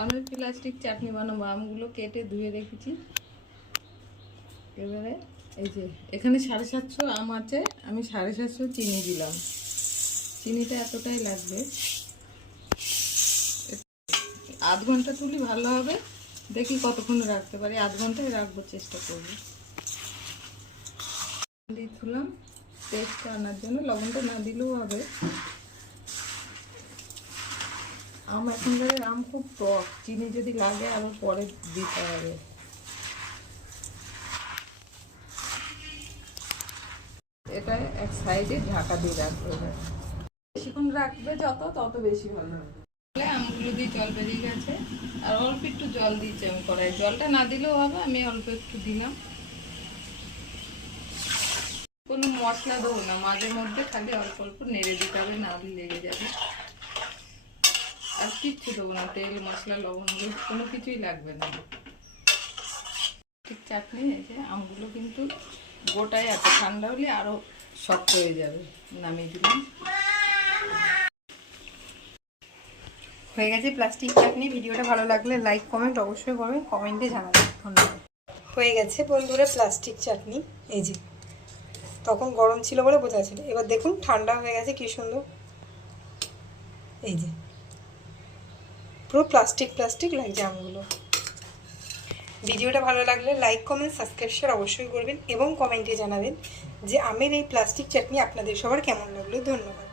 আমি প্লাস্টিক চাটনি বানাবো। আমগুলো কেটে ধুয়ে রেখেছি। এবারে এই যে এখানে 750 আম আছে, আমি 750 চিনি দিলাম। চিনিটা এতটাই লাগবে। আধ ঘন্টা তুলি ভালো হবে। দেখি কতক্ষণ রাখতে পারি, আধ ঘন্টায় রাখবো, চেষ্টা করবো। দিয়ে তুলাম টেস্টটা আনার জন্য, লবণটা না দিলেও হবে। আম এখনকার আম খুব টক, চিনি যদি লাগে আবার পরে দিতে হবে। এটা এক সাইডে ঢাকা দিয়ে রাখতে হবে। বেশিক্ষণ রাখবে যত তত বেশি ভালো হবে। আমগুলো দিয়ে জল বেরিয়ে গেছে, আর অল্প একটু জল দিয়েছি আমি কড়াই। জলটা না দিলেও হবে, আমি অল্প একটু দিলাম। কোনো মশলা দেবো না, মাঝে মধ্যে খালি অল্প অল্প নেড়ে দিতে হবে, না লেগে যাবে। আর কিচ্ছু দেবো না, তেল মশলা লবণ কোনো কিছুই লাগবে না। ঠিক চাটনি আছে। আমগুলো কিন্তু গোটাই আছে, ঠান্ডা হলে আরও শক্ত হয়ে যাবে। নামিয়ে দিলাম। হয়ে গেছে প্লাস্টিক চাটনি। ভিডিওটা ভালো লাগলে লাইক কমেন্ট অবশ্যই করবেন, কমেন্টে জানাবেন। ধন্যবাদ। হয়ে গেছে বন্ধুরা প্লাস্টিক চাটনি। এই যে তখন গরম ছিল বলে বোঝা ছিল, এবার দেখুন ঠান্ডা হয়ে গেছে কি সুন্দর। এই যে পুরো প্লাস্টিক প্লাস্টিক লাগছে আমগুলো। ভিডিওটা ভালো লাগলে লাইক কমেন্ট সাবস্ক্রাইব শেয়ার অবশ্যই করবেন এবং কমেন্টে জানাবেন যে আমের এই প্লাস্টিক চাটনি আপনাদের সবার কেমন লাগলো। ধন্যবাদ।